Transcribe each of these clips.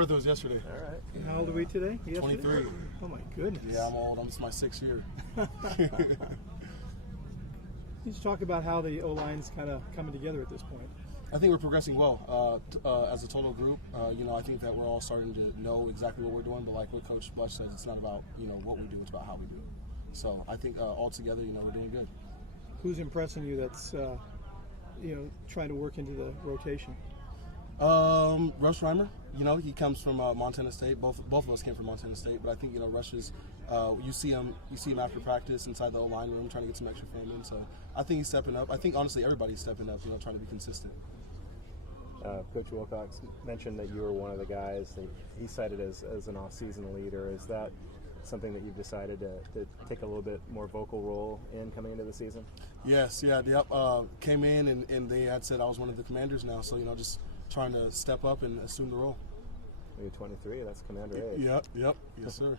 Birthday was yesterday. All right. And how old are we today? 23. Oh my goodness. Yeah, I'm old. This is my 6th year. Let's talk about how the O-line's kind of coming together at this point. I think we're progressing well as a total group. I think that we're all starting to know exactly what we're doing. But like what Coach Blesh says, it's not about what we do; it's about how we do it. So I think all together, we're doing good. Who's impressing you? That's trying to work into the rotation. Rush Reimer. He comes from Montana State. Both of us came from Montana State, but I think Rush is. You see him after practice inside the O-line room, trying to get some extra from him. So I think he's stepping up. I think honestly everybody's stepping up. Trying to be consistent. Coach Wilcox mentioned that you were one of the guys that he cited as an off-season leader. Is that something that you've decided to take a little bit more vocal role in coming into the season? Yes, yeah, yep. Came in and they had said I was one of the commanders now. So just trying to step up and assume the role. You're 23. That's commander age. Yep, yes sir.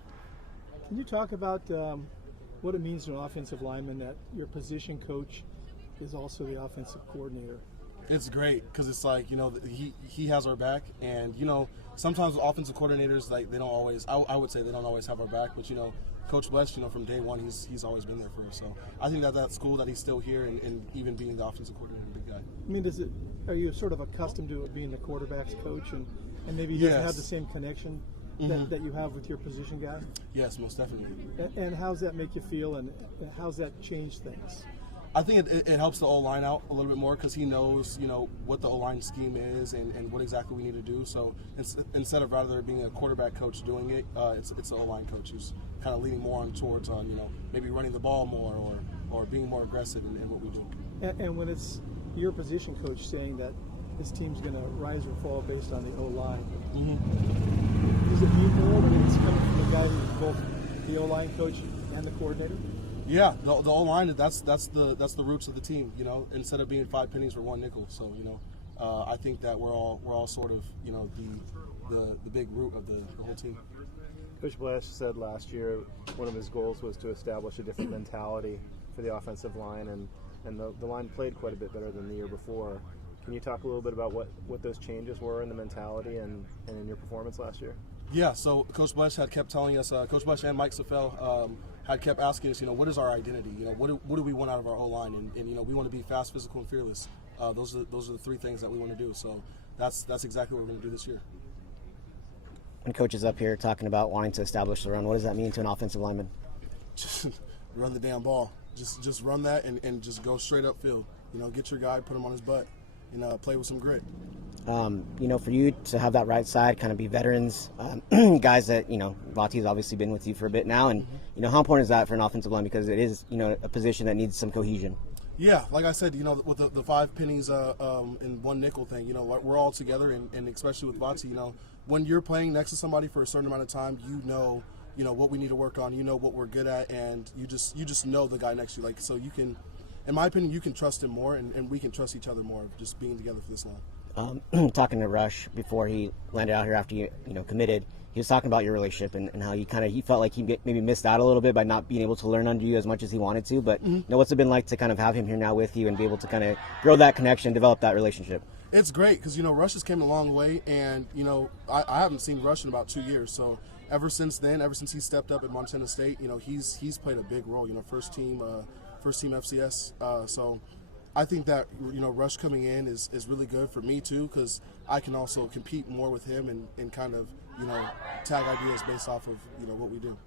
Can you talk about what it means to an offensive lineman that your position coach is also the offensive coordinator? It's great because it's like he has our back, and sometimes offensive coordinators they don't always. I would say they don't always have our back, but Coach Blesh, from day one he's always been there for us. So I think that's cool that he's still here and even being the offensive coordinator, big guy. I mean, are you sort of accustomed to it being the quarterback's coach and maybe he doesn't have the same connection that you have with your position guy? Yes, most definitely. And how does that make you feel, and how's that change things? I think it helps the O-line out a little bit more because he knows, what the O-line scheme is and what exactly we need to do. So instead of rather being a quarterback coach doing it, it's the O-line coach who's kind of leaning more towards maybe running the ball more or being more aggressive in what we do. And when it's your position coach saying that this team's going to rise or fall based on the O-line, does it mean more when it's coming from a guy who's both the O-line coach and the coordinator? Yeah, the O-line, that's the roots of the team. Instead of being 5 pennies for 1 nickel. So I think that we're all sort of the big root of the whole team. Coach Blesh said last year one of his goals was to establish a different mentality for the offensive line, and the line played quite a bit better than the year before. Can you talk a little bit about what those changes were in the mentality and in your performance last year? Yeah, so Coach Blesh had kept telling us, Coach Blesh and Mike Safel had kept asking us, what is our identity? What do we want out of our O-line? And we want to be fast, physical, and fearless. Those are the 3 things that we want to do. So that's exactly what we're going to do this year. When Coach is up here talking about wanting to establish the run, what does that mean to an offensive lineman? Just run the damn ball. Just run that and just go straight up field. Get your guy, put him on his butt, and play with some grit. For you to have that right side, kind of be veterans, guys that, Vati's obviously been with you for a bit now, and, how important is that for an offensive line, because it is, a position that needs some cohesion? Yeah, like I said, with the 5 pennies and 1 nickel thing, we're all together, and especially with Vati, when you're playing next to somebody for a certain amount of time, what we need to work on, what we're good at, and you just know the guy next to you. So you can, in my opinion, you can trust him more, and we can trust each other more, just being together for this long. Talking to Rush before he landed out here after you committed, he was talking about your relationship and how he felt like he maybe missed out a little bit by not being able to learn under you as much as he wanted to. But what's it been like to kind of have him here now with you and be able to kind of grow that connection, develop that relationship? It's great because Rush has came a long way, and I haven't seen Rush in about 2 years. So ever since he stepped up at Montana State, he's played a big role. First team FCS. So I think that Rush coming in is really good for me too, because I can also compete more with him and kind of tag ideas based off of what we do.